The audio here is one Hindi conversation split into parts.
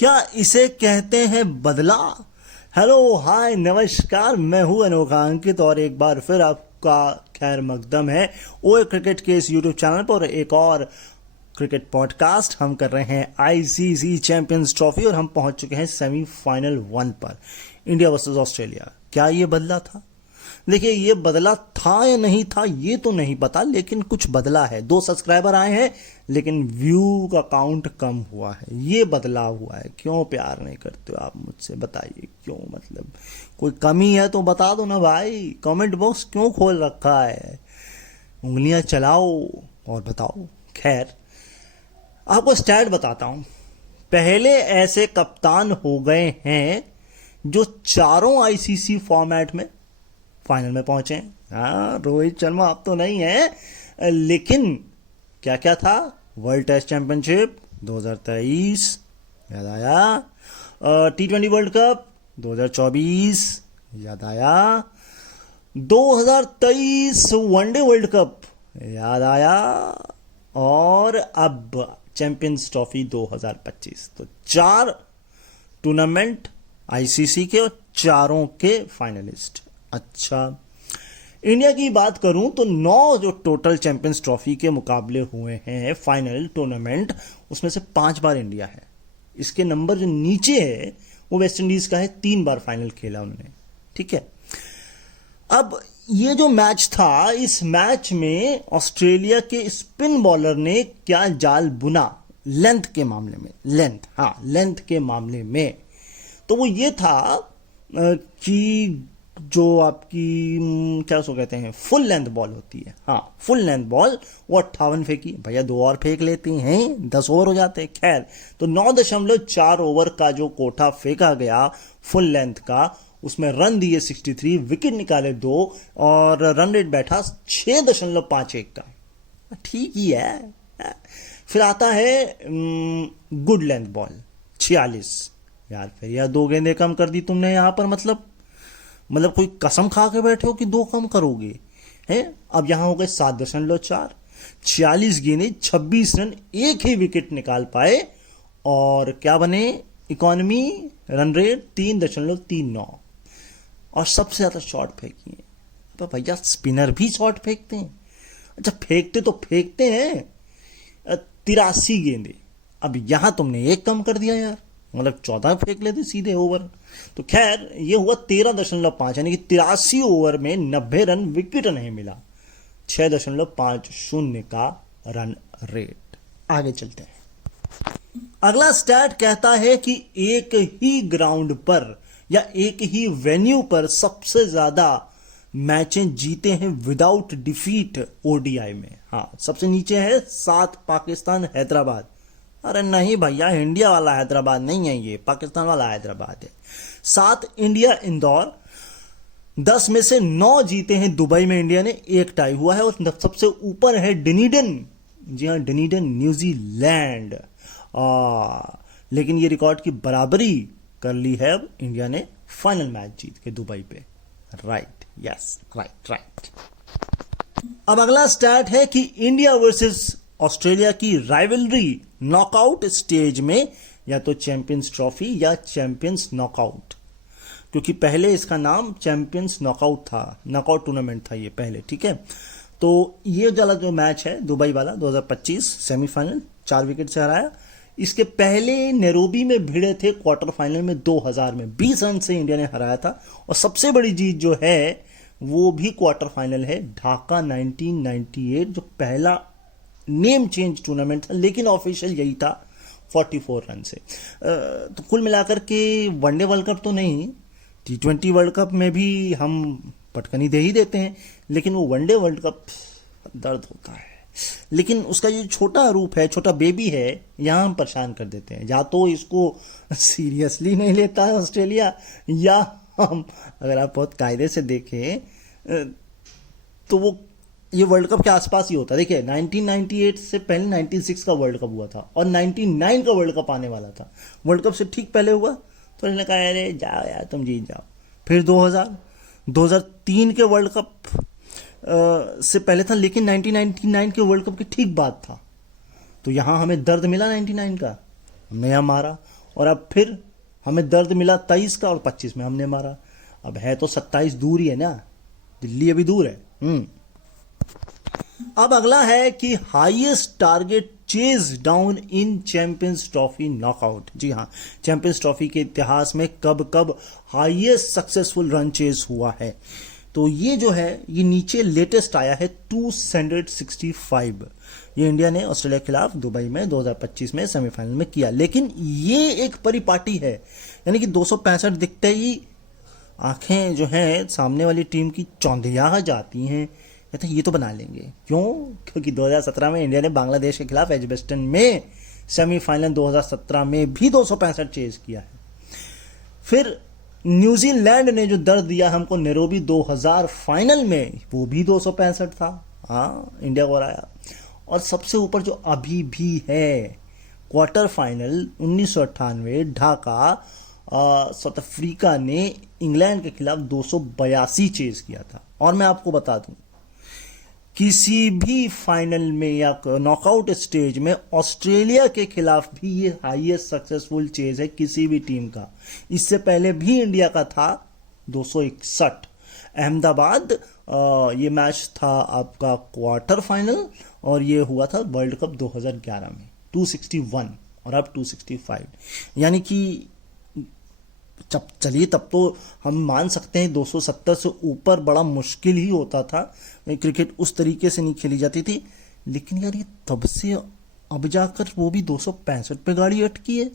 क्या इसे कहते हैं बदला। हेलो हाय नमस्कार, मैं हूं अनोखा अंकित और एक बार फिर आपका खैर मकदम है ओए क्रिकेट के इस यूट्यूब चैनल पर एक और क्रिकेट पॉडकास्ट हम कर रहे हैं आईसीसी चैंपियंस ट्रॉफी और हम पहुंच चुके हैं सेमीफाइनल 1 पर। इंडिया वर्सेस ऑस्ट्रेलिया, क्या ये बदला था? देखिए, ये बदला था या नहीं था ये तो नहीं पता, लेकिन कुछ बदला है। 2 सब्सक्राइबर आए हैं लेकिन व्यू का काउंट कम हुआ है, ये बदला हुआ है। क्यों प्यार नहीं करते हो आप मुझसे, बताइए क्यों? मतलब कोई कमी है तो बता दो ना भाई। कमेंट बॉक्स क्यों खोल रखा है? उंगलियां चलाओ और बताओ। खैर, आपको स्टैट बताता हूं। पहले ऐसे कप्तान हो गए हैं जो चारों आईसीसी फॉर्मेट में फाइनल में पहुंचे। हाँ, रोहित शर्मा अब तो नहीं है, लेकिन क्या क्या था? वर्ल्ड टेस्ट चैंपियनशिप 2023 याद आया, टी20 वर्ल्ड कप 2024 याद आया, 2023 वनडे वर्ल्ड कप याद आया, और अब चैंपियंस ट्रॉफी 2025। तो 4 टूर्नामेंट आईसीसी के और चारों के फाइनलिस्ट। अच्छा, इंडिया की बात करूं तो 9 जो टोटल चैंपियंस ट्रॉफी के मुकाबले हुए हैं फाइनल टूर्नामेंट, उसमें से 5 बार इंडिया है। इसके नंबर जो नीचे है वो वेस्ट इंडीज का है, 3 बार फाइनल खेला उन्होंने। ठीक है, अब ये जो मैच था, इस मैच में ऑस्ट्रेलिया के स्पिन बॉलर ने क्या जाल बुना लेंथ के मामले में। लेंथ के मामले में तो वो ये था कि जो आपकी क्या उसको कहते हैं, फुल लेंथ बॉल होती है। हाँ, फुल लेंथ बॉल वो 58 फेंकी। भैया 2 और फेंक लेते हैं, 10 ओवर हो जाते हैं। खैर, तो 9.4 ओवर का जो कोठा फेंका गया फुल लेंथ का, उसमें रन दिए 63, विकेट निकाले 2 और रन रेट बैठा 6.51 का। ठीक ही है। फिर आता है गुड लेंथ बॉल 46। यार फिर यार 2 गेंदें कम कर दी तुमने यहां पर। मतलब कोई कसम खा के बैठे हो कि 2 कम करोगे हैं? अब यहां हो गए 7.4, 46 गेंदें 26 रन, एक ही विकेट निकाल पाए और क्या बने? इकोनॉमी रन रेट 3.39 और सबसे ज्यादा शॉट फेंकी है। तो भैया स्पिनर भी शॉट फेंकते हैं। अच्छा, फेंकते तो फेंकते हैं 83 गेंदें। अब यहां तुमने 1 कम कर दिया यार, मतलब 14 फेंक लेते सीधे ओवर। तो खैर, ये हुआ 13.5, यानी कि 83 ओवर में 90 रन, विकेट नहीं मिला। 6.50 का रन रेट। आगे चलते हैं। अगला स्टैट कहता है कि एक ही ग्राउंड पर या एक ही वेन्यू पर सबसे ज्यादा मैचें जीते हैं विदाउट डिफीट ओडीआई में। हाँ, सबसे नीचे है 7 पाकिस्तान हैदराबाद। अरे नहीं भैया, इंडिया वाला हैदराबाद नहीं है, ये पाकिस्तान वाला हैदराबाद है। 7 इंडिया इंदौर। 10 में से 9 जीते हैं दुबई में इंडिया ने, 1 टाई हुआ है। और सबसे ऊपर है डनीडन। जी हाँ, डनीडन न्यूजीलैंड। लेकिन ये रिकॉर्ड की बराबरी कर ली है अब इंडिया ने फाइनल मैच जीत के दुबई पे। Right, yes, right. अब अगला स्टैट है कि इंडिया वर्सेस ऑस्ट्रेलिया की राइवलरी नॉकआउट स्टेज में, या तो चैंपियंस ट्रॉफी या चैंपियंस नॉकआउट, क्योंकि पहले इसका नाम चैंपियंस नॉकआउट था, नॉकआउट टूर्नामेंट था ये पहले। ठीक है, तो ये वाला जो मैच है दुबई वाला 2025 सेमीफाइनल 4 विकेट से हराया। इसके पहले नैरोबी में भिड़े थे क्वार्टर फाइनल में 2000 में, 20 रन से इंडिया ने हराया था। और सबसे बड़ी जीत जो है वो भी क्वार्टर फाइनल है, ढाका 1998, जो पहला नेम चेंज टूर्नामेंट था, लेकिन ऑफिशियल यही था 44 रन से। तो कुल मिलाकर के वनडे वर्ल्ड कप तो नहीं, टी20 वर्ल्ड कप में भी हम पटकनी दे ही देते हैं, लेकिन वो वनडे वर्ल्ड कप दर्द होता है। लेकिन उसका ये छोटा रूप है, छोटा बेबी है, यहां हम परेशान कर देते हैं। या तो इसको सीरियसली नहीं लेता है ऑस्ट्रेलिया, या हम, अगर आप बहुत कायदे से देखें तो वो ये वर्ल्ड कप के आसपास ही होता है। देखिए, 1998 से पहले 96 का वर्ल्ड कप हुआ था और 99 का वर्ल्ड कप आने वाला था। वर्ल्ड कप से ठीक पहले हुआ तो इन्होंने कहा अरे जाओ यार तुम जीत जाओ। फिर 2003 के वर्ल्ड कप से पहले था, लेकिन 1999 के वर्ल्ड कप की ठीक बाद था। तो यहां हमें दर्द मिला 99 का, हमने यहां मारा। और अब फिर हमें दर्द मिला 23 का और 25 में हमने मारा। अब है तो 27 दूर ही है ना, दिल्ली अभी दूर है। अब अगला है कि highest target chase down in Champions Trophy knockout. जी हाँ, चैंपियंस ट्रॉफी के इतिहास में कब कब हाईएस्ट सक्सेसफुल रन चेज हुआ है। तो ये जो है ये नीचे लेटेस्ट आया है 265। ये इंडिया ने ऑस्ट्रेलिया के खिलाफ दुबई में 2025 में सेमीफाइनल में किया। लेकिन ये एक परिपाटी है, यानी कि 265 दिखते ही आंखें जो हैं सामने वाली टीम की चौंधिया जाती हैं, कहते हैं ये तो बना लेंगे। क्यों? क्योंकि 2017 में इंडिया ने बांग्लादेश के खिलाफ एजबेस्टन में सेमीफाइनल 2017 में भी 265 चेज किया है। फिर न्यूजीलैंड ने जो दर्द दिया हमको नैरोबी 2000 फाइनल में, वो भी 265 था। हाँ, इंडिया को हराया। और सबसे ऊपर जो अभी भी है quarter final 1998 Dhaka, south Africa ने इंग्लैंड के खिलाफ 282 चेज किया था। और मैं आपको बता दूं, किसी भी फाइनल में या नॉकआउट स्टेज में ऑस्ट्रेलिया के खिलाफ भी ये हाईएस्ट सक्सेसफुल चेज है किसी भी टीम का। इससे पहले भी इंडिया का था 261। अहमदाबाद, ये मैच था आपका क्वार्टर फाइनल और ये हुआ था वर्ल्ड कप 2011 में 261 और अब 265। यानी कि चलिए तब तो हम मान सकते हैं 270 से ऊपर बड़ा मुश्किल ही होता था, क्रिकेट उस तरीके से नहीं खेली जाती थी। लेकिन यार ये तब से अब जाकर वो भी 265 पे गाड़ी अटकी है।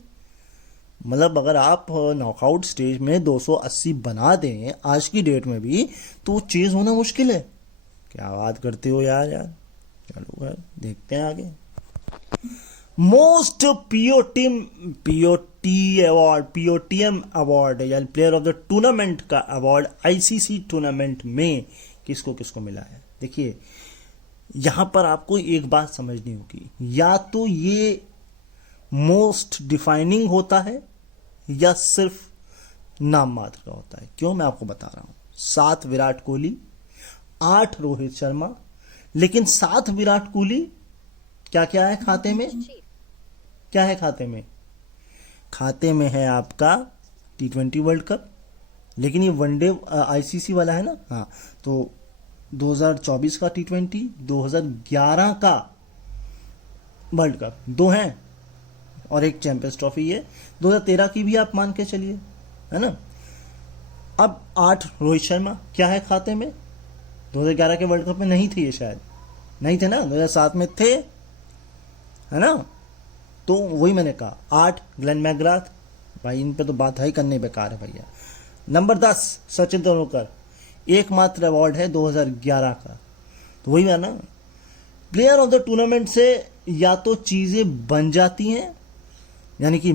मतलब अगर आप नॉकआउट स्टेज में 280 बना दें आज की डेट में भी तो चेज होना मुश्किल है। क्या बात करते हो यार। चलो यार देखते हैं आगे। मोस्ट पीओटीएम अवार्ड या प्लेयर ऑफ द टूर्नामेंट का अवार्ड आईसीसी टूर्नामेंट में किसको किसको मिला है। देखिए यहां पर आपको एक बात समझनी होगी, या तो ये मोस्ट डिफाइनिंग होता है या सिर्फ नाम मात्र का होता है। क्यों, मैं आपको बता रहा हूं। 7 विराट कोहली, 8 रोहित शर्मा। लेकिन 7 विराट कोहली क्या क्या है खाते में? क्या है खाते में? खाते में है आपका T20 वर्ल्ड कप। लेकिन ये वनडे आईसीसी वाला है ना। हाँ, तो 2024 का T20, 2011 का वर्ल्ड कप 2 हैं और एक चैंपियंस ट्रॉफी है। 2013 की भी आप मान के चलिए, है ना। अब 8 रोहित शर्मा क्या है खाते में? 2011 के वर्ल्ड कप में नहीं थे, ये शायद नहीं थे ना, 2007 में थे, है ना। तो वही मैंने कहा 8 ग्लेन मैकग्राथ, भाई इन पे तो बात ही करने बेकार है भैया। नंबर 10 सचिन तेंदुलकर, एकमात्र अवार्ड है 2011 का। तो वही है ना, प्लेयर ऑफ द टूर्नामेंट से या तो चीजें बन जाती हैं, यानी कि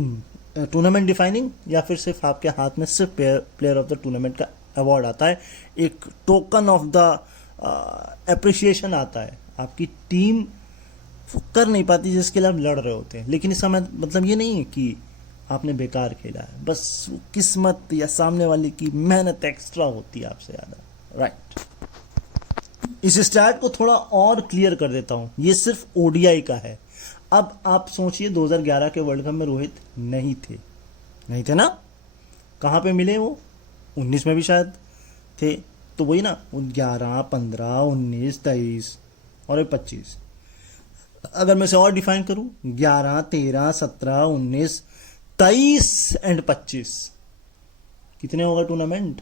टूर्नामेंट डिफाइनिंग, या फिर सिर्फ आपके हाथ में सिर्फ प्लेयर ऑफ द टूर्नामेंट का अवार्ड आता है, एक टोकन ऑफ द एप्रिसिएशन आता है। आपकी टीम कर नहीं पाती जिसके लिए आप लड़ रहे होते हैं। लेकिन इसका मतलब ये नहीं है कि आपने बेकार खेला है, बस किस्मत या सामने वाले की मेहनत एक्स्ट्रा होती है आपसे ज़्यादा, राइट। इस स्टार्ट को थोड़ा और क्लियर कर देता हूं, ये सिर्फ ओडीआई का है। अब आप सोचिए 2011 के वर्ल्ड कप में रोहित नहीं थे ना। कहाँ पे मिले वो? 19 में भी शायद थे। तो वही ना, 11, 15, 19, 23 और 25। अगर मैं इसे और डिफाइन करूं, 11, 13, 17, 19, 23 एंड 25 कितने होगा टूर्नामेंट?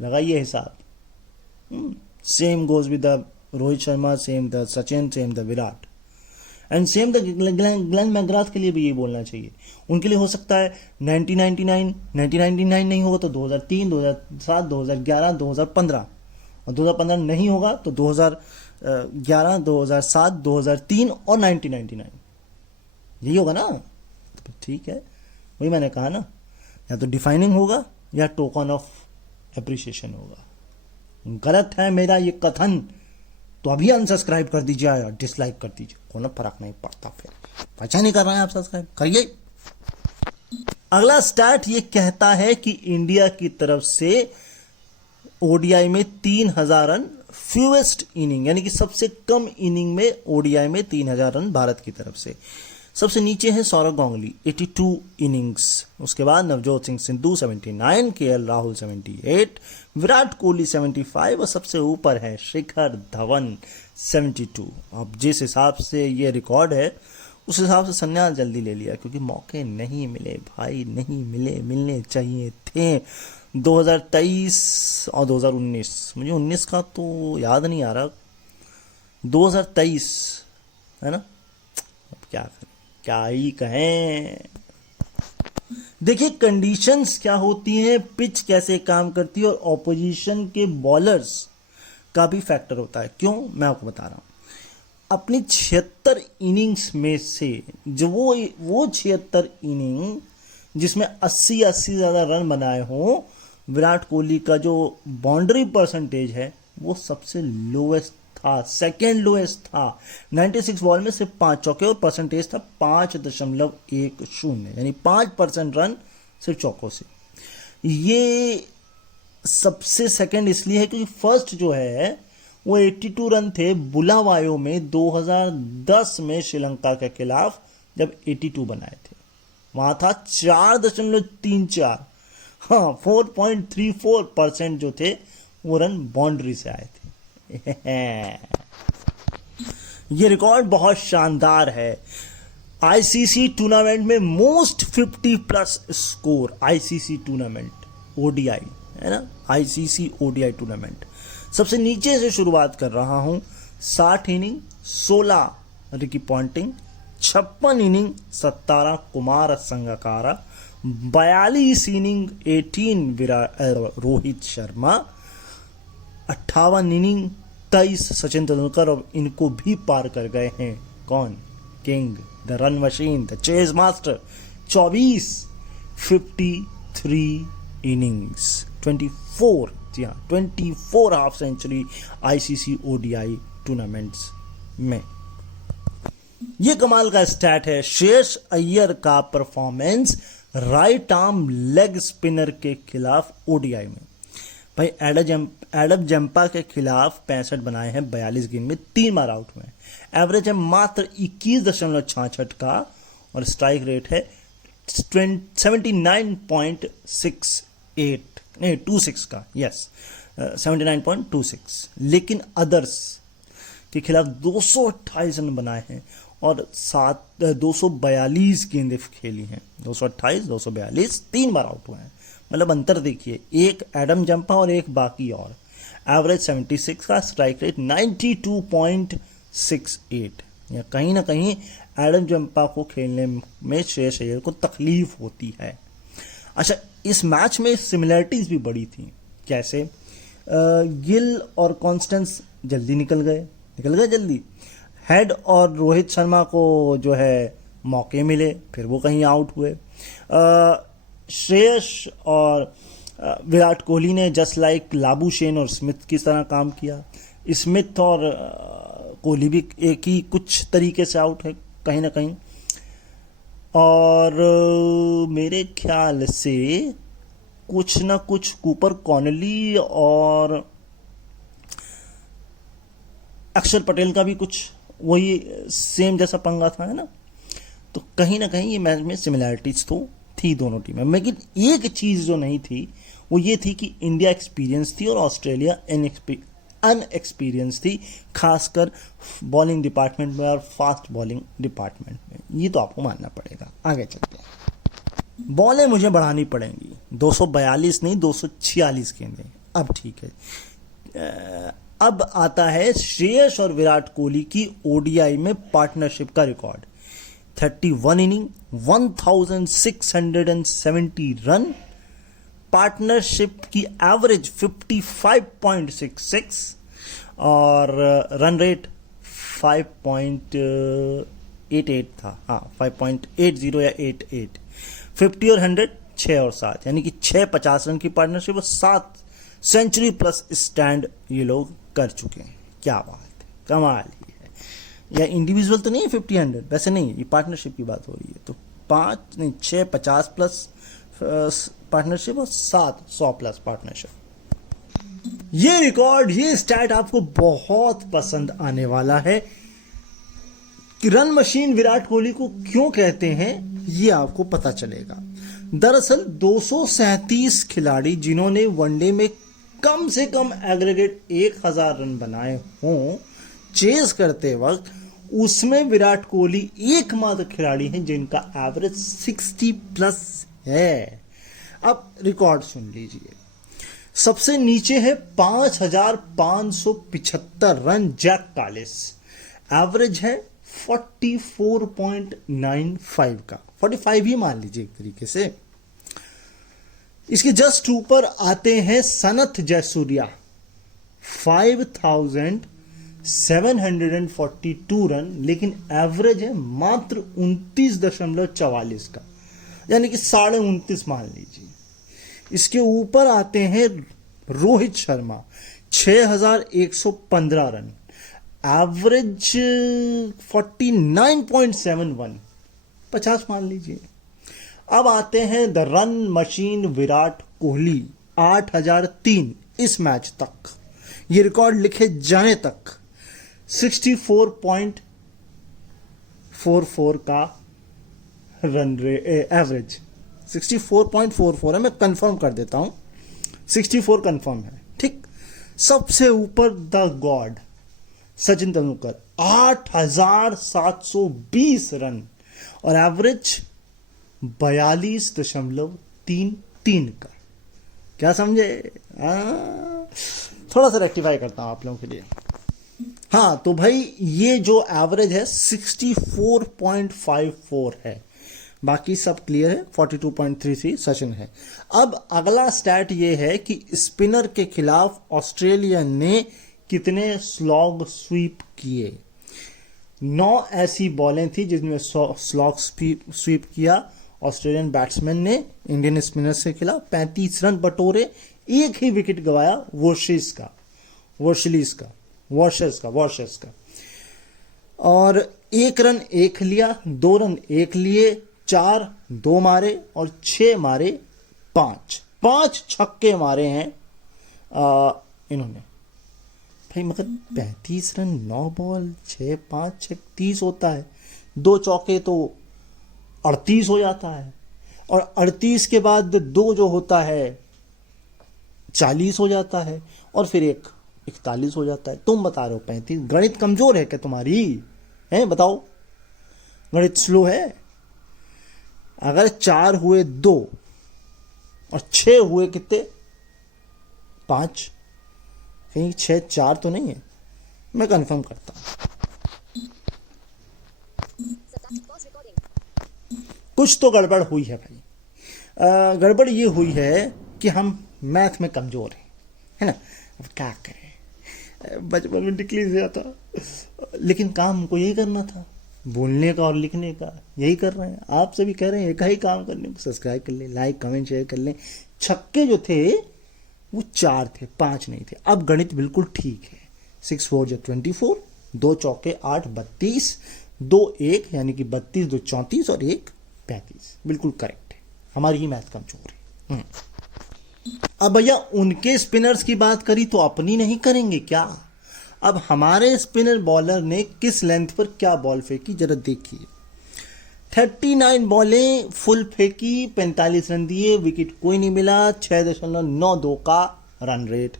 लगाइए हिसाब। Same goes with the Rohit Sharma, same the Sachin, same the Virat and same the Glenn McGrath के लिए भी ये बोलना चाहिए। उनके लिए हो सकता है 1999 नहीं होगा तो 2003, 2007, 2011, 2015, और 2015 नहीं होगा तो 2011, 2007, 2003 और 1999 यही होगा ना। तो ठीक है, वही मैंने कहा ना, या तो डिफाइनिंग होगा या टोकन ऑफ एप्रिसिएशन होगा। गलत है मेरा ये कथन तो अभी अनसब्सक्राइब कर दीजिए या डिसलाइक कर दीजिए, कोई फर्क नहीं पड़ता। फिर अच्छा नहीं कर रहे हैं आप, सब्सक्राइब करिए। अगला स्टैट ये कहता है कि इंडिया की तरफ से ओडीआई में 3000 रन फ्यूएस्ट इनिंग, यानी कि सबसे कम इनिंग में ओडीआई में 3000 रन भारत की तरफ से। सबसे नीचे है सौरव गांगुली 82 इनिंग्स, उसके बाद नवजोत सिंह सिद्धू 79, केएल राहुल 78, विराट कोहली 75 और सबसे ऊपर है शिखर धवन 72। अब जिस हिसाब से ये रिकॉर्ड है उस हिसाब से संन्यास जल्दी ले लिया, क्योंकि मौके नहीं मिले भाई, नहीं मिले, मिलने चाहिए थे। 2023 और 2019, मुझे 19 का तो याद नहीं आ रहा, 2023 है ना। अब क्या करें, क्या ही कहें। देखिए कंडीशंस क्या होती हैं, पिच कैसे काम करती है और ऑपोजिशन के बॉलर्स का भी फैक्टर होता है। क्यों, मैं आपको बता रहा हूं। अपनी 76 इनिंग्स में से जो वो 76 इनिंग जिसमें 80 से ज़्यादा रन बनाए हों, विराट कोहली का जो बाउंड्री परसेंटेज है वो सबसे लोएस्ट था, सेकेंड लोएस्ट था। 96 बॉल में सिर्फ 5 चौके और परसेंटेज था 5.10, यानी 5% रन सिर्फ चौकों से। ये सबसे सेकेंड इसलिए है क्योंकि फर्स्ट जो है वो 82 रन थे बुलावायो में 2010 में श्रीलंका के खिलाफ, जब 82 बनाए थे। वहां था 4.34, हाँ 4.34% जो थे वो रन बाउंड्री से आए थे। ये रिकॉर्ड बहुत शानदार है। आईसीसी टूर्नामेंट में most 50+ score, ICC tournament ODI है ना, आईसीसी ओडीआई टूर्नामेंट। सबसे नीचे से शुरुआत कर रहा हूं। 60 inning 16 Ricky Ponting, 56 inning 17 Kumar Sangakkara, 42 inning 18 Rohit Sharma, 58 inning 23 Sachin Tendulkar, और इनको भी पार कर गए हैं कौन, king, the run machine, the chase master, 53 innings 24, जी हाँ 24 half century ICC ODI tournaments में। ये कमाल का स्टैट है। श्रेयस अय्यर का performance right arm leg spinner के खिलाफ ओडीआई में, भाई एडम जंपा के खिलाफ 65 बनाए हैं 42 गेंद में, 3 बार आउट हुए हैं। एवरेज है मात्र 21.66 का और स्ट्राइक रेट है 26 का, यस 79.26। लेकिन अदर्स के खिलाफ 228 रन बनाए हैं और 242 गेंदें खेली हैं, 228 242, 3 बार आउट हुए हैं। मतलब अंतर देखिए, एक एडम जंपा और एक बाकी और। एवरेज 76 का, स्ट्राइक रेट 92.68। या कहीं ना कहीं एडम जंपा को खेलने में श्रेयस अय्यर को तकलीफ होती है। अच्छा, इस मैच में सिमिलरिटीज भी बड़ी थी। कैसे? गिल और कॉन्स्टेंस जल्दी निकल गए जल्दी। हेड और रोहित शर्मा को जो है मौके मिले, फिर वो कहीं आउट हुए। श्रेयस और विराट कोहली ने जस्ट लाइक लाबुशेन और स्मिथ की तरह काम किया। स्मिथ और कोहली भी एक ही कुछ तरीके से आउट है कहीं ना कहीं। और मेरे ख्याल से कुछ ना कुछ कूपर कॉनली और अक्षर पटेल का भी कुछ वही सेम जैसा पंगा था, है ना। तो कहीं ना कहीं ये मैच में सिमिलैरिटीज तो थी दोनों टीम में। लेकिन एक चीज जो नहीं थी वो ये थी कि इंडिया एक्सपीरियंस थी और ऑस्ट्रेलिया अनएक्सपीरियंस थी, खासकर बॉलिंग डिपार्टमेंट में और फास्ट बॉलिंग डिपार्टमेंट में। ये तो आपको मानना पड़ेगा। आगे चलते हैं। बॉलें मुझे बढ़ानी पड़ेंगी, 242 नहीं 246 गेंदें। अब ठीक है, अब आता है श्रेयस और विराट कोहली की ओडीआई में पार्टनरशिप का रिकॉर्ड। 31 इनिंग 1670 रन, पार्टनरशिप की एवरेज 55.66 और रन रेट 5.88 था, हाँ 5.80 या 88। 50 और 100 6 और 7, यानी कि 6 50 रन की पार्टनरशिप और 7 सेंचुरी प्लस स्टैंड ये लोग कर चुके हैं। क्या बात है, कमाल ही है। या इंडिविजुअल तो नहीं है 50 100, वैसे नहीं, ये पार्टनरशिप की बात हो रही है। तो 6 50 प्लस पार्टनरशिप और 7 100 प्लस पार्टनरशिप। ये रिकॉर्ड, ये स्टैट आपको बहुत पसंद आने वाला है, रन मशीन विराट कोहली को क्यों कहते हैं ये आपको पता चलेगा। दरअसल 237 खिलाड़ी जिन्होंने वनडे में कम से कम एग्रीगेट 1000 रन बनाए हों चेस करते वक्त, उसमें विराट कोहली एकमात्र खिलाड़ी हैं जिनका एवरेज 60 प्लस है। अब रिकॉर्ड सुन लीजिए। सबसे नीचे है 5575 रन जैक कालिस, एवरेज है 44.95 का, 45 ही मान लीजिए एक तरीके से। इसके जस्ट ऊपर आते हैं सनथ जयसूर्या, 5742 रन, लेकिन एवरेज है मात्र 29.44 का, यानी कि 29.5 मान लीजिए। इसके ऊपर आते हैं रोहित शर्मा, 6115 रन, एवरेज 49.71, 50 मान लीजिए। अब आते हैं the run machine Virat Kohli, 8003 इस मैच तक, ये रिकॉर्ड लिखे जाने तक 64.44 का रन एवरेज, 64.44 है, मैं कंफर्म कर देता हूं, 64 कंफर्म है, ठीक। सबसे ऊपर the God Sachin Tendulkar, 8720 run और एवरेज 42.33 का। क्या समझे? थोड़ा सा रेक्टिफाई करता हूं आप लोगों के लिए। हाँ, तो भाई ये जो एवरेज है 64.54 है, बाकी सब क्लियर है। 42.33 सचिन है। अब अगला स्टैट ये है कि स्पिनर के खिलाफ ऑस्ट्रेलिया ने कितने स्लॉग स्वीप किए। 9 ऐसी बॉलें थी जिसमें स्लॉग स्वीप किया ऑस्ट्रेलियन बैट्समैन ने इंडियन स्पिनर्स के खिलाफ, 35 रन बटोरे, एक ही विकेट गवाया वॉर्शेस का, और 1 रन 1 लिया, 2 रन 1 लिए, 4 2 मारे और 6 मारे 5 छक्के मारे हैं इन्होंने। भाई मगर 35 रन 9 बॉल 6 5 6 30 होता है, 2 चौके तो 38 हो जाता है, और 38 के बाद 2 जो होता है 40 हो जाता है, और फिर 1 41 हो जाता है। तुम बता रहे हो 35। गणित कमजोर है क्या तुम्हारी? है बताओ, गणित स्लो है? अगर 4 हुए 2 और 6 हुए कितने 5, कहीं 6 4 तो नहीं है, मैं कंफर्म करता हूं। कुछ तो गड़बड़ हुई है भाई। गड़बड़ ये हुई है कि हम मैथ में कमजोर हैं, है ना। अब क्या करें, बचपन में निकली से आता, लेकिन काम हमको यही करना था, बोलने का और लिखने का, यही कर रहे हैं। आपसे भी कह रहे हैं एक ही काम करने को, सब्सक्राइब कर लें, लाइक कमेंट शेयर कर लें। छक्के जो थे वो 4 थे, 5 नहीं थे। अब गणित बिल्कुल ठीक है। 6 4 जो 24, 2 चौके 8 32, 2 1 यानी कि 32 2 34 और 1 35, बिल्कुल करेक्ट है। हमारी ही मैथ कमजोर है। अब भैया उनके स्पिनर्स की बात करी तो अपनी नहीं करेंगे क्या? अब हमारे स्पिनर बॉलर ने किस लेंथ पर क्या बॉल फेंकी जरा देखिए। 39 बॉलें फुल फेंकी, 45 रन दिए, विकेट कोई नहीं मिला, 6.92 का रन रेट।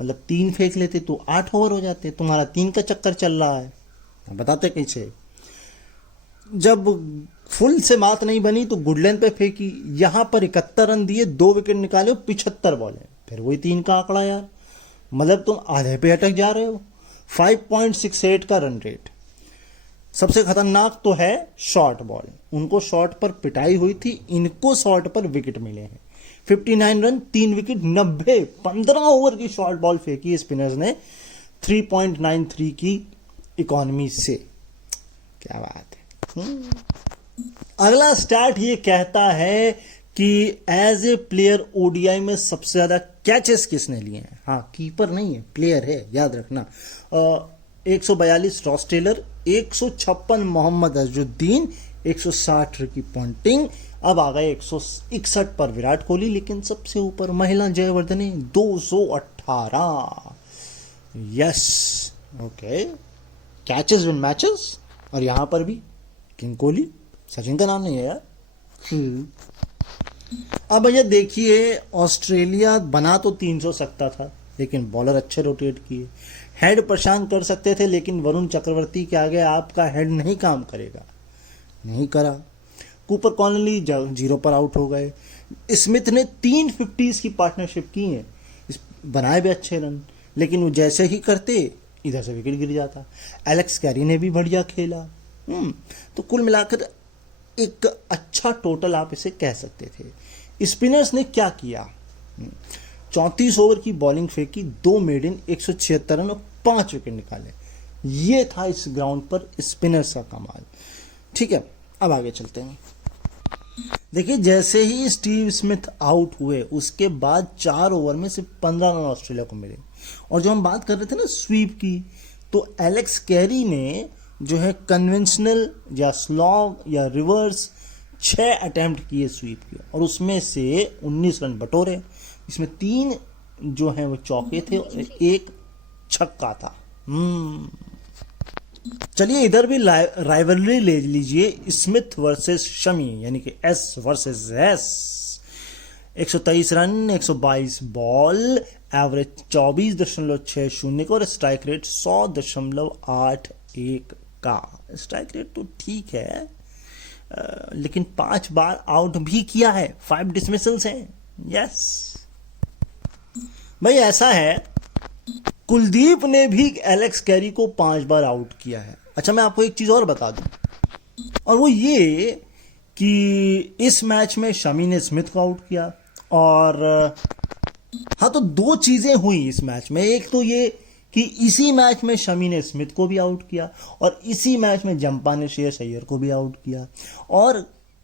मतलब 3 फेंक लेते तो 8 ओवर हो जाते। तुम्हारा 3 का चक्कर चल रहा है, बताते कैसे। जब फुल से बात नहीं बनी तो गुड लेंथ पे फेंकी, यहां पर 71 रन दिए, 2 विकेट निकाले, 75 बॉलें, फिर वही 3 का आंकड़ा यार। मतलब तुम आधे पे अटक जा रहे हो। 5.68 का रन रेट। सबसे खतरनाक तो है शॉर्ट बॉल, उनको शॉर्ट पर पिटाई हुई थी, इनको शॉर्ट पर विकेट मिले हैं। 59 रन 3 विकेट 90, 15 ओवर की शॉर्ट बॉल फेंकी स्पिनर्स ने 3.93 की इकोनॉमी से। क्या बात है। अगला स्टार्ट ये कहता है कि एज ए प्लेयर ओडीआई में सबसे ज्यादा कैचेस किसने लिए हैं। हाँ, कीपर नहीं है, प्लेयर है, याद रखना। 142 Ross Taylor, 156 Mohammad Azharuddin, 160 Ricky Ponting. अब आ गए 161 पर विराट कोहली, लेकिन सबसे ऊपर महिला Jayewardene 218। Yes, okay. Catches win matches, और यहाँ पर भी किंग कोहली, सचिन का नाम नहीं है यार। अब भैया देखिए, ऑस्ट्रेलिया बना तो 300 सकता था, लेकिन बॉलर अच्छे रोटेट किए। हेड परेशान कर सकते थे, लेकिन वरुण चक्रवर्ती के आगे आपका हेड नहीं काम करेगा, नहीं करा। कूपर कॉनली 0 पर आउट हो गए। स्मिथ ने 3 50s की पार्टनरशिप की है, बनाए भी अच्छे रन, लेकिन वो जैसे ही करते इधर से विकेट गिर जाता। एलेक्स कैरी ने भी बढ़िया खेला। तो कुल मिलाकर एक अच्छा टोटल आप इसे कह सकते थे। स्पिनर्स ने क्या किया, 34 ओवर की बॉलिंग फेंकी, 2 मेडन, 176 रन और 5 विकेट निकाले। ये था इस ग्राउंड पर स्पिनर्स का कमाल। ठीक है, अब आगे चलते हैं। देखिए, जैसे ही स्टीव स्मिथ आउट हुए उसके बाद 4 ओवर में सिर्फ 15 रन ऑस्ट्रेलिया को मिले। और जो हम बात कर रहे थे ना स्वीप की, तो एलेक्स कैरी ने जो है कन्वेंशनल या स्लॉग या रिवर्स 6 अटेम्प्ट किए स्वीप के, और उसमें से 19 रन बटोरे। इसमें 3 जो है वो चौके थे और 1 छक्का था। चलिए इधर भी राइवलरी ले लीजिए, स्मिथ वर्सेस शमी, यानी कि S versus S. 123 run, 122 ball, average 24.60 का और स्ट्राइक रेट 100.81 का। स्ट्राइक रेट तो ठीक है, लेकिन 5 बार आउट भी किया है, 5 डिसमिसल्स हैं। यस भाई, ऐसा है, कुलदीप ने भी एलेक्स कैरी को 5 बार आउट किया है। अच्छा, मैं आपको एक चीज और बता दूं, और वो ये कि इस मैच में शमी ने स्मिथ को आउट किया। और हाँ, तो 2 चीजें हुई इस मैच में। एक तो ये कि इसी मैच में शमी ने स्मिथ को भी आउट किया, और इसी मैच में जंपा ने श्रेयस अय्यर को भी आउट किया, और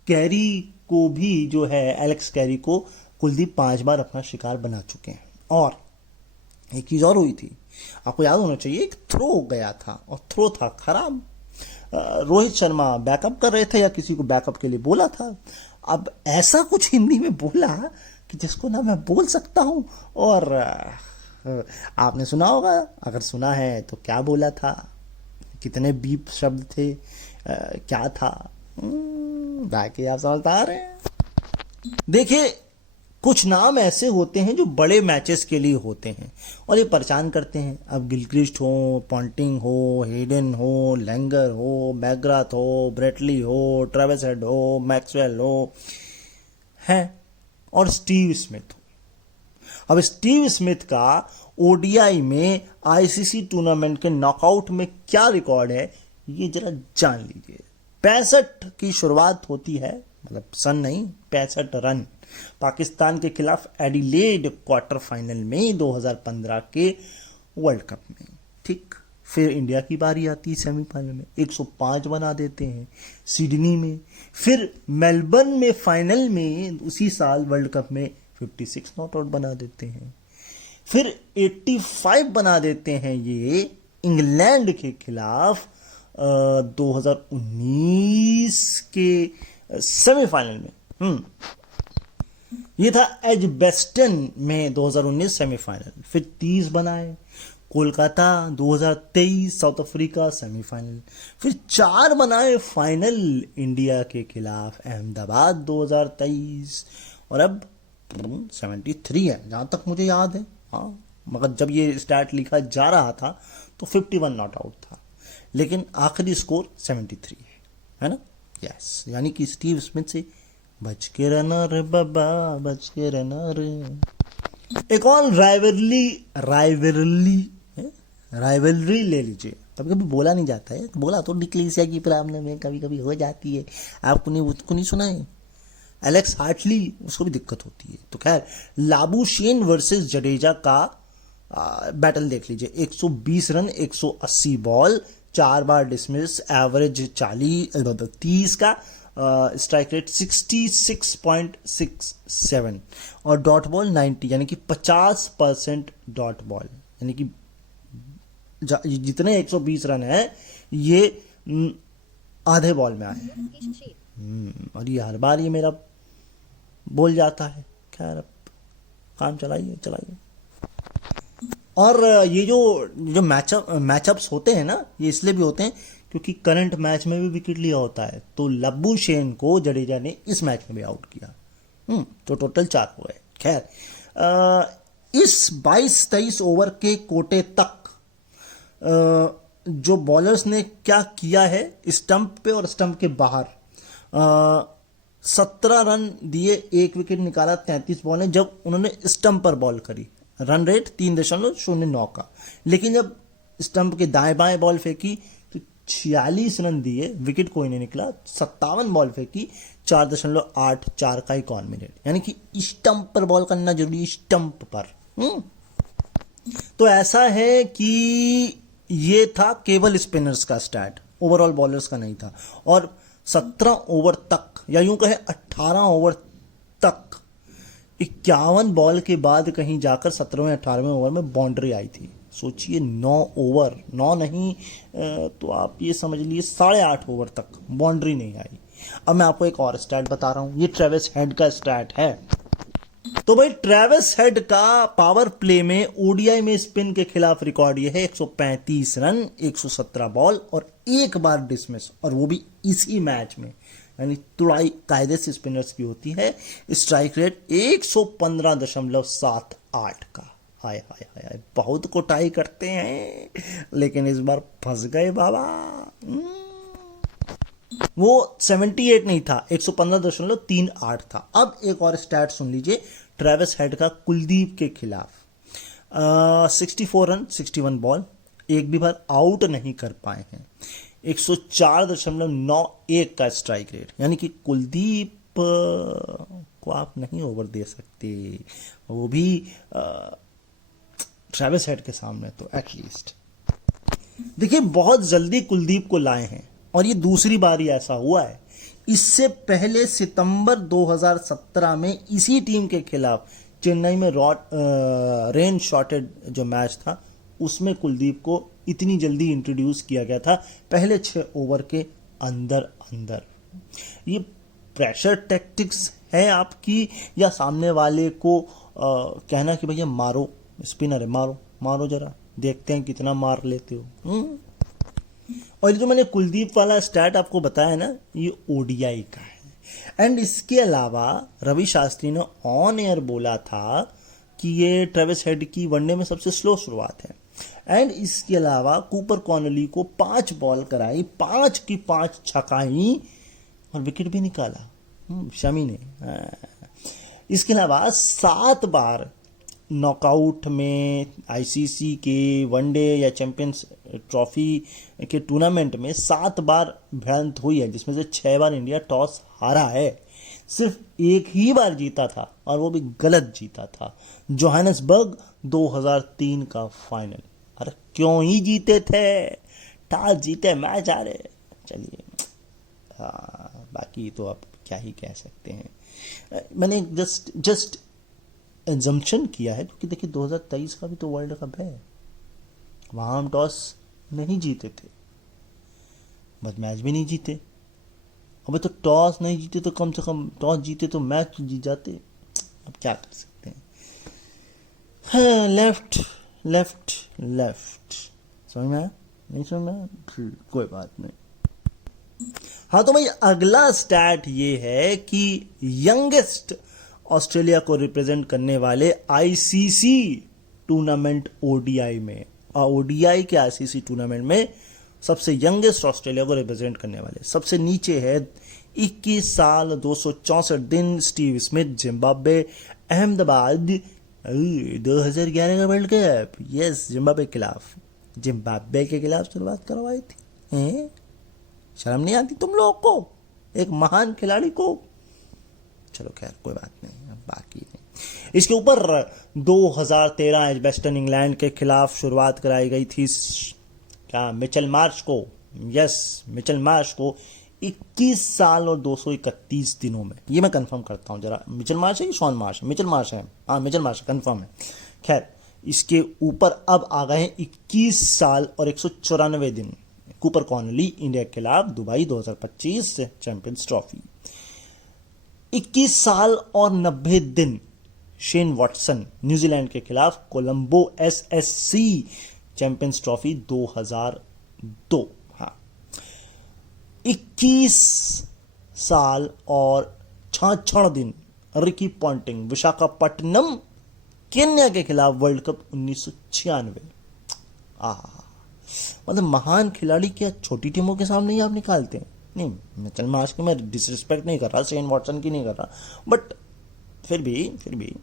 कैरी को भी जो है एलेक्स कैरी को कुलदीप 5 बार अपना शिकार बना चुके हैं। और एक चीज और हुई थी, आपको याद होना चाहिए, एक थ्रो गया था और थ्रो था खराब। रोहित शर्मा बैकअप कर रहे थे या किसी को बैकअप के लिए बोला था। अब ऐसा कुछ हिंदी में बोला कि जिसको ना मैं बोल सकता हूं, और आपने सुना होगा, अगर सुना है तो क्या बोला था, कितने बीप शब्द थे, क्या था, बाकी आप समझ आ रहे हैं। देखिए, कुछ नाम ऐसे होते हैं जो बड़े मैचेस के लिए होते हैं और ये परेशान करते हैं। अब गिलक्रिस्ट हो, पॉन्टिंग हो, हेडन हो, लैंगर हो, मैकग्राथ हो, ब्रेटली हो, ट्रेविस हेड हो, मैक्सवेल हो, है, और स्टीव स्मिथ हो। अब स्टीव स्मिथ का ओडीआई में आईसीसी टूर्नामेंट के नॉकआउट में क्या रिकॉर्ड है, ये जरा जान लीजिए। 65 की शुरुआत होती है, मतलब सन नहीं, 65 रन पाकिस्तान के खिलाफ एडिलेड क्वार्टर फाइनल में 2015 के वर्ल्ड कप में। ठीक, फिर इंडिया की बारी आती है सेमीफाइनल में, 105 बना देते हैं सिडनी में। फिर मेलबर्न में फाइनल में उसी साल वर्ल्ड कप में 56 नॉट आउट बना देते हैं। फिर 85 बना देते हैं ये इंग्लैंड के खिलाफ 2019 के सेमीफाइनल में। ये था एजबेस्टन में 2019 सेमीफाइनल। फिर 30 बनाए कोलकाता 2023 साउथ अफ्रीका सेमीफाइनल। फिर 4 बनाए फाइनल इंडिया के खिलाफ अहमदाबाद 2023, और अब 73 है जहां तक मुझे याद है। हाँ, मगर जब ये स्टैट लिखा जा रहा था तो 51 नॉट आउट था, लेकिन आखिरी स्कोर 73 है ना। यस, यानी कि स्टीव स्मिथ से बच के रहना रे बाबा, बच के रहना रे। एक और राइवलरी ले लीजिए। कभी कभी बोला नहीं जाता है, बोला तो डिक्लेसिया की प्रॉब्लम है, कभी कभी हो जाती है। आपको नहीं, उसको नहीं सुना है, एलेक्स हार्टली, उसको भी दिक्कत होती है। तो खैर, लाबुशेन वर्सेस जडेजा का बैटल देख लीजिए। 120 रन, 180 बॉल, 4 बार डिसमिस, एवरेज 30 का, स्ट्राइक रेट 66.67 और डॉट बॉल 90, यानी कि 50% डॉट बॉल, यानी कि जितने 120 रन है ये आधे बॉल में आए। और ये हर बार ये मेरा बोल जाता है। खैर, अब काम चलाइए। और ये जो मैचअप्स होते हैं ना, ये इसलिए भी होते हैं क्योंकि करंट मैच में भी विकेट लिया होता है। तो लब्बूशेन को जडेजा ने इस मैच में भी आउट किया। तो टोटल 4 हो गए। खैर इस 22-23 ओवर के कोटे तक जो बॉलर्स ने क्या किया है स्टंप पे और स्टंप के बाहर, 17 रन दिए, 1 विकेट निकाला 33 बॉल है जब उन्होंने स्टंप पर बॉल करी। रन रेट 3.09 का। लेकिन जब स्टंप के दाएं बाएं बॉल फेंकी तो 46 रन दिए, विकेट कोई नहीं निकला। 57 बॉल फेंकी, 4.84 का इकॉन मिनट। यानी कि स्टंप पर बॉल करना जरूरी, स्टंप पर। तो ऐसा है कि ये था केवल स्पिनर्स का स्टैट, ओवरऑल बॉलर्स का नहीं था। और 17 ओवर तक, या यूं कहे 18 ओवर तक, 51 बॉल के बाद कहीं जाकर 17वें 18वें ओवर में बाउंड्री आई थी। सोचिए 9 ओवर, 9 नहीं तो आप ये समझ लीजिए 8.5 ओवर तक बाउंड्री नहीं आई। अब मैं आपको एक और स्टैट बता रहा हूं, ये ट्रेविस हेड का स्टैट है। तो भाई ट्रेविस हेड का पावर प्ले में ओडीआई में स्पिन के खिलाफ रिकॉर्ड ये है 135 रन, 117 बॉल और 1 बार डिसमिस, और वो भी इसी मैच में। यानी तुड़ाई कायदे से स्पिनर्स की होती है। स्ट्राइक रेट 115.78 का। हाय हाय हाय, बहुत कोटाई करते हैं लेकिन इस बार फंस गए बाबा। वो 78 नहीं था, 115.38 था। अब एक और स्टैट सुन लीजिए ट्रेविस हेड का कुलदीप के खिलाफ। 64 रन, 61 बॉल, एक भी बार आउट नहीं कर पाए हैं। 104.91 का स्ट्राइक रेट। यानी कि कुलदीप को आप नहीं ओवर दे सकते, वो भी ट्रेविस हेड के सामने। तो एटलीस्ट देखिए बहुत जल्दी कुलदीप को लाए हैं और ये दूसरी बार ही ऐसा हुआ है। इससे पहले सितंबर 2017 में इसी टीम के खिलाफ चेन्नई में रेन शॉटेड जो मैच था उसमें कुलदीप को इतनी जल्दी इंट्रोड्यूस किया गया था, पहले 6 ओवर के अंदर अंदर। ये प्रेशर टैक्टिक्स है आपकी, या सामने वाले को कहना कि भैया मारो, स्पिनर है, मारो मारो जरा, देखते हैं कितना मार लेते हो। और ये जो मैंने कुलदीप वाला स्टैट आपको बताया ना, ये ओडीआई का है। एंड इसके अलावा रवि शास्त्री ने ऑन एयर बोला था कि ये ट्रेविस हेड की वनडे में सबसे स्लो शुरुआत है। एंड इसके अलावा कूपर कॉनली को 5 बॉल कराई, 5 की 5 छकाई और विकेट भी निकाला शमी ने। इसके अलावा 7 बार नॉकआउट में आईसीसी के वनडे या चैंपियंस ट्रॉफी के टूर्नामेंट में 7 बार भिड़ंत हुई है, जिसमें से 6 बार इंडिया टॉस हारा है। सिर्फ एक ही बार जीता था और वो भी गलत जीता था, जोहानिसबर्ग 2003 का फाइनल। अरे क्यों ही जीते थे, टॉस जीते मैच हारे। चलिए बाकी तो आप क्या ही कह सकते हैं। मैंने जस्ट एजम्पशन किया है क्योंकि देखिए 2023 का भी तो वर्ल्ड कप है, वहां हम टॉस नहीं जीते थे, बस मैच भी नहीं जीते। अबे तो टॉस नहीं जीते तो कम से कम टॉस जीते तो मैच जीत जाते। अब क्या कर सकते हैं। हाँ, लेफ्ट लेफ्ट लेफ्ट, समझ में आया? नहीं समझ में आया? कोई बात नहीं। हाँ तो भाई अगला स्टैट ये है कि यंगेस्ट ऑस्ट्रेलिया को रिप्रेजेंट करने वाले आईसीसी टूर्नामेंट ओडीआई में, ओडीआई के आईसीसी टूर्नामेंट में सबसे यंगेस्ट ऑस्ट्रेलिया को रिप्रेजेंट करने वाले सबसे नीचे है 21 साल 264 दिन स्टीव स्मिथ, जिम्बाब्वे, अहमदाबाद। 2011 का वर्ल्ड कप, यस, जिम्बाब्वे के खिलाफ शुरुआत करवाई थी। शर्म नहीं आती तुम लोगों को, एक महान खिलाड़ी को। चलो खैर कोई बात नहीं, अब बाकी नहीं। इसके ऊपर 2013 एजबेस्टन इंग्लैंड के खिलाफ शुरुआत कराई गई थी क्या, मिचेल मार्श को। यस, मिचेल मार्श को 21 साल और 231 दिनों में। ये मैं कंफर्म करता हूं जरा, मिचेल मार्श है कि शॉन मार्श है? मिचेल मार्श है, हाँ मिचेल मार्श कंफर्म है। खैर इसके ऊपर अब आ गए हैं 21 साल और 194 दिन कूपर कॉनली, इंडिया के खिलाफ दुबई 2025 चैंपियंस ट्रॉफी। 21 साल और 90 दिन शेन वॉटसन, न्यूजीलैंड के खिलाफ कोलंबो एसएससी चैंपियंस ट्रॉफी 2002। हाँ 21 साल और 66 दिन रिकी पॉन्टिंग, विशाखापट्टनम केन्या के खिलाफ वर्ल्ड कप 1996। मतलब महान खिलाड़ी क्या छोटी टीमों के सामने ही आप निकालते हैं? नहीं, चल मैं आज के मैं डिसरिस्पेक्ट नहीं कर रहा, शेन वॉटसन की नहीं कर रहा, बट फिर भी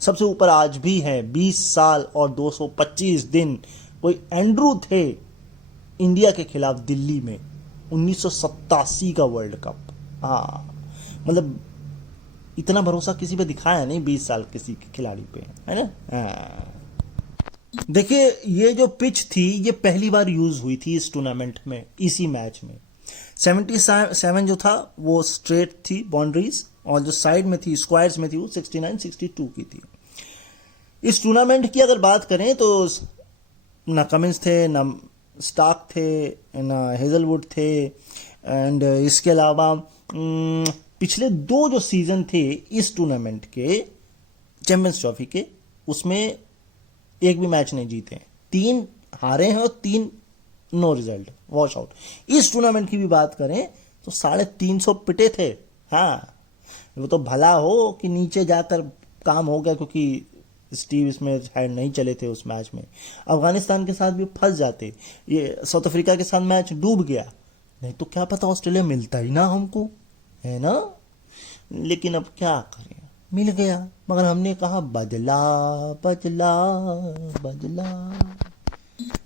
सबसे ऊपर आज भी है 20 साल और 225 दिन कोई एंड्रू थे इंडिया के खिलाफ दिल्ली में 1987 का वर्ल्ड कप। मतलब इतना भरोसा किसी पे दिखाया नहीं 20 साल किसी खिलाड़ी पे, है ना। देखिए ये जो पिच थी ये पहली बार यूज हुई थी इस टूर्नामेंट में, इसी मैच में। 77 जो था वो स्ट्रेट थी बाउंड्रीज, और जो साइड में थी स्क्वायर्स में थी वो 69-62 की थी। इस टूर्नामेंट की अगर बात करें तो ना कमिंस थे, ना स्टार्क थे, ना हेजलवुड थे, एंड इसके अलावा पिछले 2 जो सीजन थे इस टूर्नामेंट के चैंपियंस ट्रॉफी के, उसमें एक भी मैच नहीं जीते, 3 हारे हैं और 3 नो रिजल्ट, वॉश आउट। इस टूर्नामेंट की भी बात करें तो 350 पिटे थे। वो तो भला हो कि नीचे जाकर काम हो गया, क्योंकि स्टीव इसमें हैंड नहीं चले थे उस मैच में। अफगानिस्तान के साथ भी फंस जाते, ये साउथ अफ्रीका के साथ मैच डूब गया, नहीं तो क्या पता ऑस्ट्रेलिया मिलता ही ना हमको, है ना। लेकिन अब क्या करें, मिल गया, मगर हमने कहा बदला बदला बदला।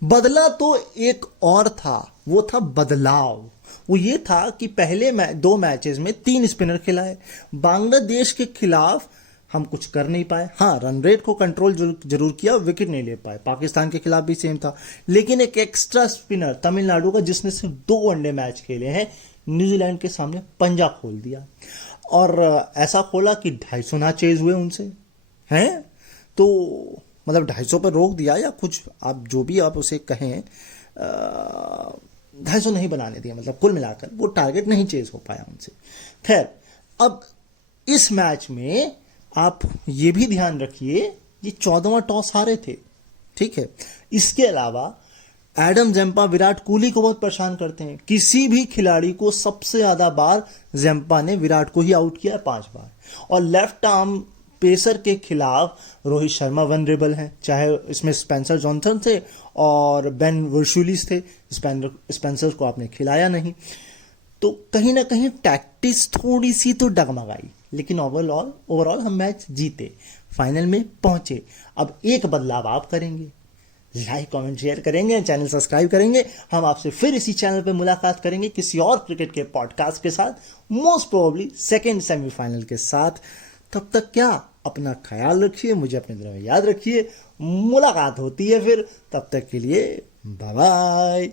बदला तो एक और था, वो था बदलाव। वो ये था कि पहले 2 मैचेस में 3 स्पिनर खिलाए। बांग्लादेश के खिलाफ हम कुछ कर नहीं पाए, रन रेट को कंट्रोल जरूर किया, विकेट नहीं ले पाए। पाकिस्तान के खिलाफ भी सेम था, लेकिन एक एक्स्ट्रा स्पिनर तमिलनाडु का जिसने सिर्फ 2 वनडे मैच खेले हैं, न्यूजीलैंड के सामने पंजा खोल दिया, और ऐसा खोला कि 250 ना चेज हुए उनसे, हैं। तो मतलब 250 पर रोक दिया, या कुछ आप जो भी आप उसे कहें, 250 नहीं बनाने दिया, मतलब कुल मिलाकर वो टारगेट नहीं चेज हो पाया उनसे। खैर, अब इस मैच में आप ये भी ध्यान रखिए ये 14वां टॉस हारे थे, ठीक है। इसके अलावा एडम जेम्पा विराट कोहली को बहुत परेशान करते हैं। किसी भी खिलाड़ी को सबसे ज्यादा बार जेम्पा ने विराट को ही आउट किया है, 5 बार। और लेफ्ट आर्म पेसर के खिलाफ रोहित शर्मा वनरेबल हैं, चाहे इसमें स्पेंसर जॉनसन थे और बेन वर्शुलिस थे। स्पेंसर को आपने खिलाया नहीं, तो कहीं ना कहीं टैक्टिक्स थोड़ी सी तो डगमगाई, लेकिन ओवरऑल हम मैच जीते, फाइनल में पहुंचे। अब एक बदलाव आप करेंगे, लाइक कमेंट शेयर करेंगे, चैनल सब्सक्राइब करेंगे। हम आपसे फिर इसी चैनल पे मुलाकात करेंगे किसी और क्रिकेट के पॉडकास्ट के साथ, मोस्ट प्रोबेबली सेकेंड सेमीफाइनल के साथ। तब तक क्या, अपना ख्याल रखिए, मुझे अपने दिल में याद रखिए। मुलाकात होती है फिर, तब तक के लिए बाय बाय।